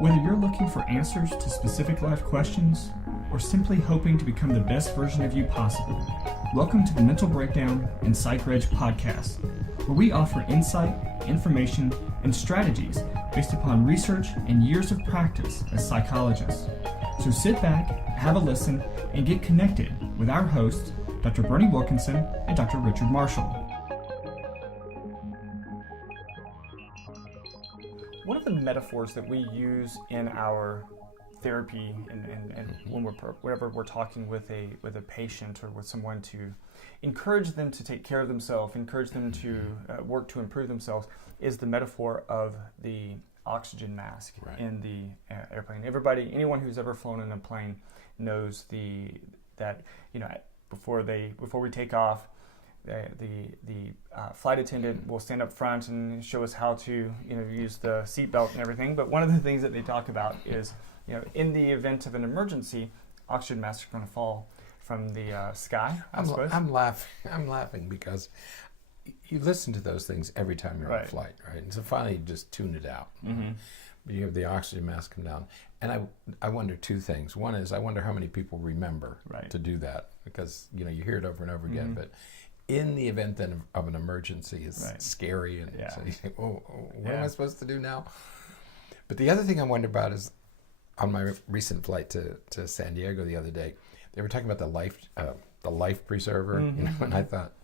Whether you're looking for answers to specific life questions or simply hoping to become the best version of you possible, welcome to the Mental Breakdown and Psychreg podcast, where we offer insight, information, and strategies based upon research and years of practice as psychologists. So sit back, have a listen, and get connected with our hosts, Dr. Berney and Dr. Richard Marshall. One of the metaphors that we use in our therapy and when whenever we're talking with a patient or with someone to encourage them to take care of themselves, encourage them to work to improve themselves, is the metaphor of the oxygen mask in the airplane. Anyone who's ever flown in a plane knows that before we take off, the flight attendant will stand up front and show us how to use the seatbelt and everything. But one of the things that they talk about is in the event of an emergency, oxygen masks are going to fall from the sky. I'm laughing because you listen to those things every time you're on a flight, right? And so finally you just tune it out. Mm-hmm. But you have the oxygen mask come down. And I wonder two things. One is I wonder how many people remember to do that, because you hear it over and over again. But in the event then of an emergency, it's scary, and so you think, what am I supposed to do now? But the other thing I wonder about is on my recent flight to San Diego the other day, they were talking about the life preserver, and I thought,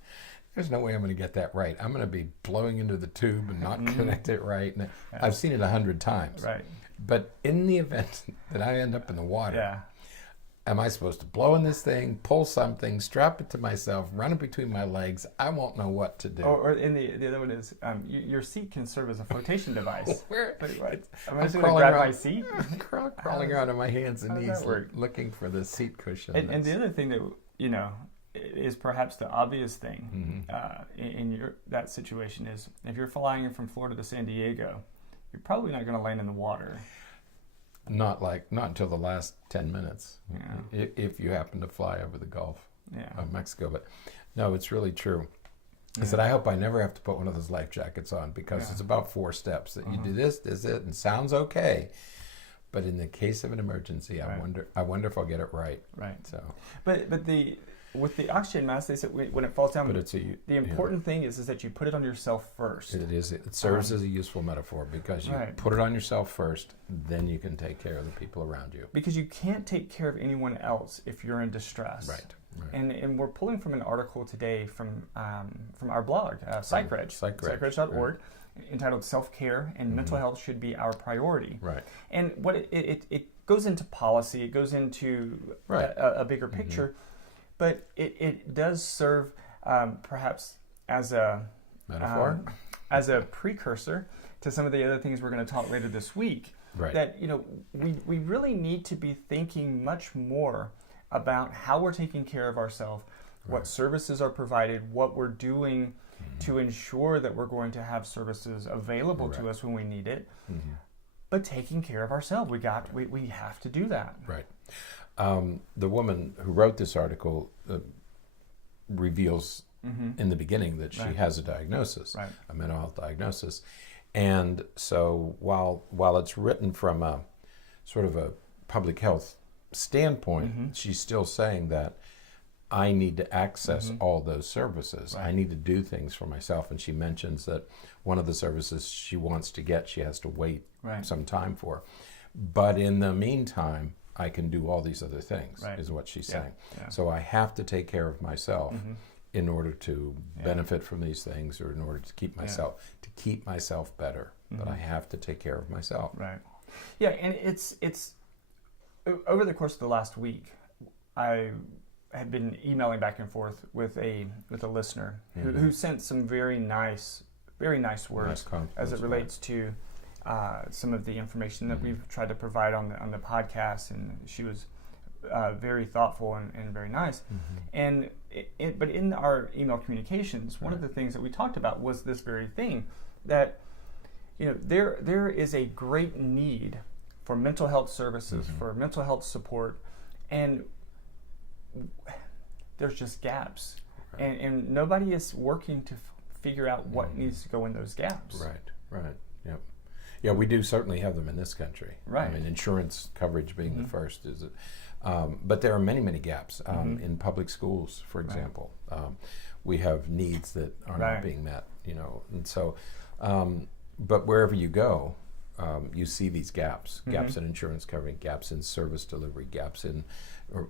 there's no way I'm going to get that right. I'm going to be blowing into the tube and not connect it right. And I've seen it 100 times. Right. But in the event that I end up in the water, am I supposed to blow in this thing, pull something, strap it to myself, run it between my legs? I won't know what to do. Or the other one is your seat can serve as a flotation device. I'm just going to grab my seat. Crawling around on my hands and knees looking for the seat cushion. And the other thing that, is perhaps the obvious thing in that situation is if you're flying from Florida to San Diego, you're probably not going to land in the water. Not until the last 10 minutes, if you happen to fly over the Gulf of Mexico. But no, it's really true. I said, I hope I never have to put one of those life jackets on, because it's about 4 steps that you do this, and sounds okay. But in the case of an emergency, I wonder if I'll get it right. Right. So, but with the oxygen mask, they said when it falls down, the important thing is that you put it on yourself first. It is. It serves as a useful metaphor, because you put it on yourself first, then you can take care of the people around you. Because you can't take care of anyone else if you're in distress. Right. And we're pulling from an article today from our blog, Psychreg, Psychreg.org, entitled "Self-Care and Mental Health Should Be Our Priority." Right. And what it goes into policy, it goes into a bigger picture. But it does serve perhaps as a metaphor, as a precursor to some of the other things we're going to talk later this week. Right. That we really need to be thinking much more about how we're taking care of ourselves, what services are provided, what we're doing to ensure that we're going to have services available to us when we need it. But taking care of ourselves, we have to do that. Right. The woman who wrote this article reveals in the beginning that she has a diagnosis, a mental health diagnosis. And so while it's written from a sort of a public health standpoint, she's still saying that I need to access all those services. I need to do things for myself. And she mentions that one of the services she wants to get, she has to wait some time for. But in the meantime, I can do all these other things, is what she's saying. Yeah. So I have to take care of myself in order to benefit from these things, or in order to keep myself better. But I have to take care of myself. Right. Yeah, and it's over the course of the last week, I have been emailing back and forth with a listener who sent some very nice words as it relates to some of the information that we've tried to provide on the podcast, and she was very thoughtful and very nice. And but in our email communications, one of the things that we talked about was this very thing, that there is a great need for mental health services, for mental health support, and there's just gaps, and nobody is working to figure out what needs to go in those gaps. Right. Yep. Yeah, we do certainly have them in this country. Right. I mean, insurance coverage being the first is, but there are many, many gaps in public schools, for example. We have needs that are not being met, and so. But wherever you go, you see these gaps in insurance coverage, gaps in service delivery, gaps in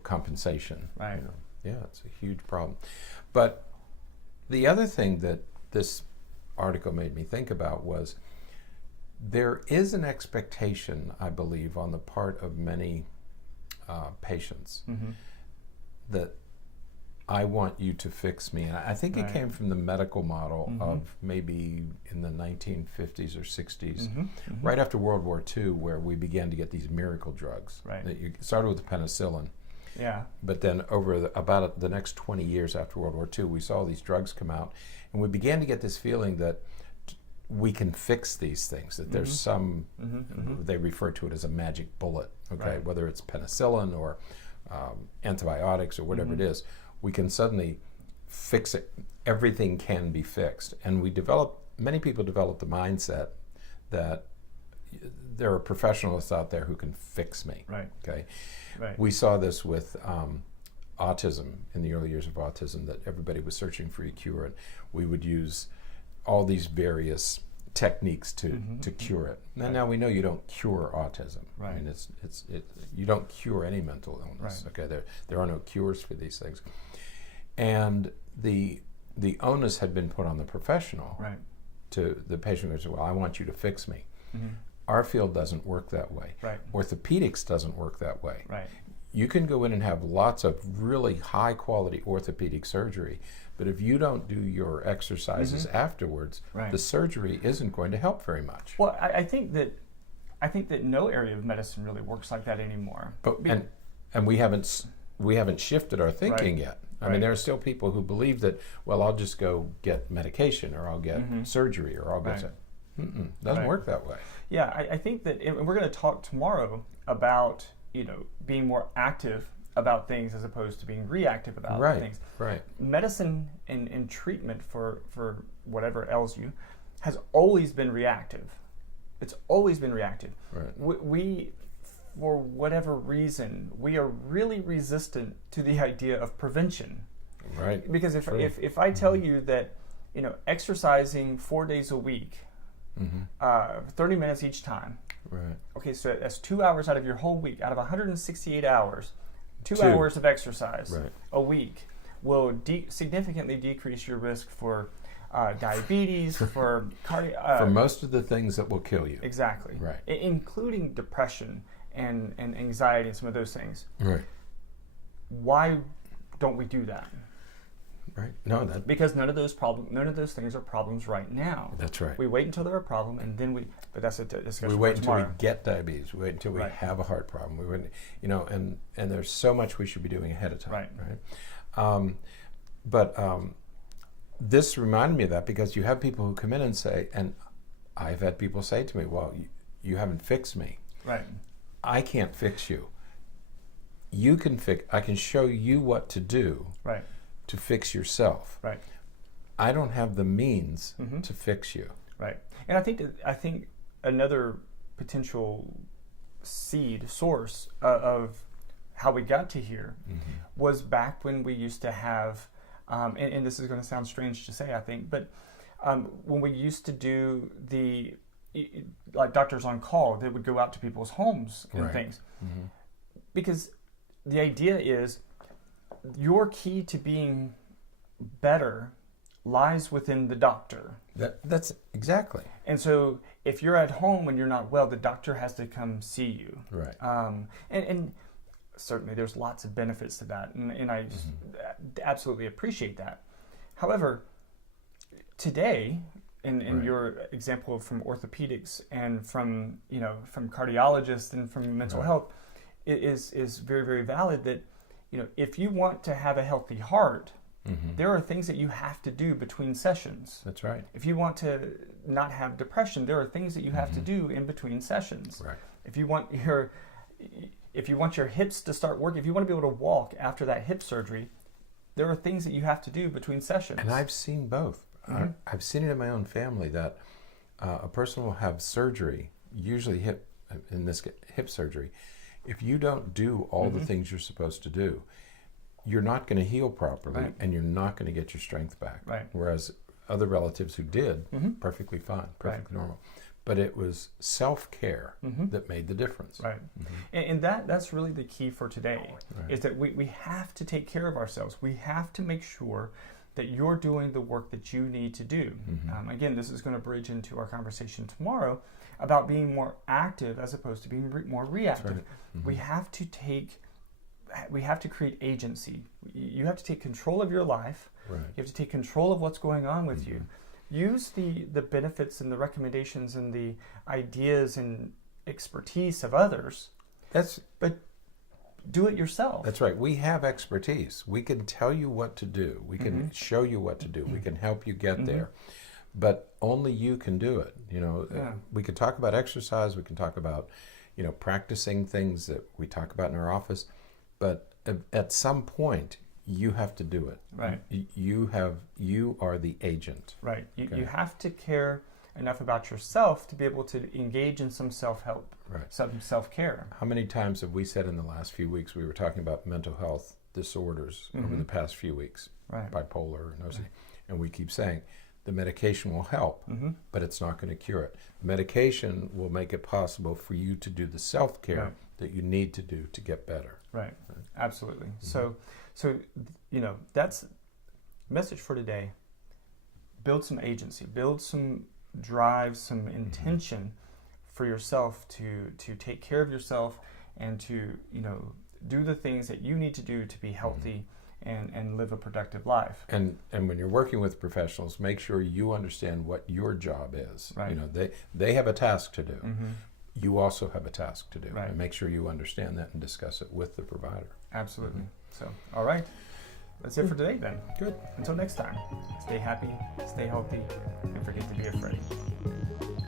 compensation. Right. Yeah, it's a huge problem. But the other thing that this article made me think about was there is an expectation, I believe, on the part of many patients that I want you to fix me. And I think it came from the medical model of maybe in the 1950s or 60s, right after World War II, where we began to get these miracle drugs. Right. You started with penicillin. Yeah. But then over about the next 20 years after World War II, we saw these drugs come out, and we began to get this feeling that we can fix these things, that there's some, they refer to it as a magic bullet, okay? Whether it's penicillin or antibiotics or whatever it is, we can suddenly fix it. Everything can be fixed. And many people develop the mindset that there are professionals out there who can fix me, okay? Right. We saw this with autism, in the early years of autism, that everybody was searching for a cure, and we would use all these various techniques to cure it. And now we know you don't cure autism. Right. I mean, you don't cure any mental illness. Right. Okay, there are no cures for these things, and the onus had been put on the professional. Right. To the patient who said, "Well, I want you to fix me." Our field doesn't work that way. Right. Orthopedics doesn't work that way. Right. You can go in and have lots of really high quality orthopedic surgery, but if you don't do your exercises afterwards, the surgery isn't going to help very much. Well, I think that no area of medicine really works like that anymore. But and we haven't shifted our thinking yet. I mean, there are still people who believe that, well, I'll just go get medication, or I'll get surgery, or I'll get doesn't work that way. Yeah, I think that, and we're going to talk tomorrow about being more active about things as opposed to being reactive about things. Right. Medicine and treatment for whatever ails you has always been reactive. It's always been reactive. Right. We for whatever reason, we are really resistant to the idea of prevention. Right. Because if I tell you that exercising 4 days a week, 30 minutes each time. Right. Okay, so that's 2 hours out of your whole week. Out of 168 hours, 2 hours of exercise a week will significantly decrease your risk for diabetes, for cardio... for most of the things that will kill you. Exactly. Right. Including depression and anxiety and some of those things. Right. Why don't we do that? Right. Because none of those things are problems right now. That's right. We wait until they're a problem, and then but that's a discussion. We wait until we tomorrow. get diabetes. We wait until we have a heart problem. We wait, and there's so much we should be doing ahead of time. Right. But this reminded me of that, because you have people who come in and say, and I've had people say to me, "Well, you haven't fixed me. Right. I can't fix you. You can fix. I can show you what to do." Right. To fix yourself. Right. I don't have the means to fix you. Right. And I think another potential source of how we got to here was back when we used to have, and this is going to sound strange to say, I think, but when we used to do like doctors on call, they would go out to people's homes and things. Because the idea is, your key to being better lies within the doctor. That's exactly. And so if you're at home and you're not well, the doctor has to come see you. Right. And certainly there's lots of benefits to that, and I just absolutely appreciate that. However, today, in your example from orthopedics and from cardiologists and from mental health, it is very, very valid that if you want to have a healthy heart, there are things that you have to do between sessions. That's right. If you want to not have depression, there are things that you have to do in between sessions. Right. If you want your hips to start working, if you want to be able to walk after that hip surgery, there are things that you have to do between sessions. And I've seen both. I've seen it in my own family that a person will have surgery usually hip surgery, if you don't do all the things you're supposed to do, you're not going to heal properly, and you're not going to get your strength back. Right. Whereas other relatives who did, perfectly fine, perfectly normal. But it was self-care that made the difference. Right. And that's really the key for today, is that we have to take care of ourselves. We have to make sure that you're doing the work that you need to do. Again, this is going to bridge into our conversation tomorrow about being more active as opposed to being more reactive. We have to create agency. You have to take control of your life. You have to take control of what's going on with you. Use the benefits and the recommendations and the ideas and expertise of others. But do it yourself. That's right. We have expertise. We can tell you what to do. We can show you what to do. We can help you get there. But only you can do it. We can talk about exercise. We can talk about, practicing things that we talk about in our office. But at some point, you have to do it. Right. You are the agent. Right. You have to care enough about yourself to be able to engage in some self-help, some self-care. How many times have we said in the last few weeks, we were talking about mental health disorders over the past few weeks, bipolar and OCD, and we keep saying the medication will help, but it's not going to cure it. The medication will make it possible for you to do the self-care that you need to do to get better. Right. Absolutely. So that's the message for today. Build some agency, build some drive, some intention for yourself to take care of yourself and to, do the things that you need to do to be healthy and live a productive life. And when you're working with professionals, make sure you understand what your job is. Right. They have a task to do. You also have a task to do. Right. And make sure you understand that and discuss it with the provider. Absolutely. So, all right. That's it for today then. Good. Until next time, stay happy, stay healthy, and forget to be afraid.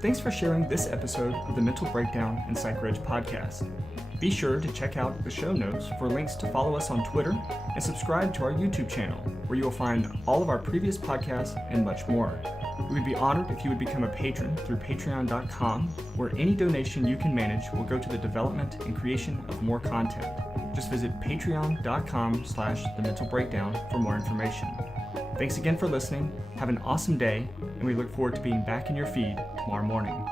Thanks for sharing this episode of the Mental Breakdown and Psychreg podcast. Be sure to check out the show notes for links to follow us on Twitter and subscribe to our YouTube channel, where you will find all of our previous podcasts and much more. We would be honored if you would become a patron through patreon.com, where any donation you can manage will go to the development and creation of more content. Just visit patreon.com/thementalbreakdown for more information. Thanks again for listening. Have an awesome day, and we look forward to being back in your feed tomorrow morning.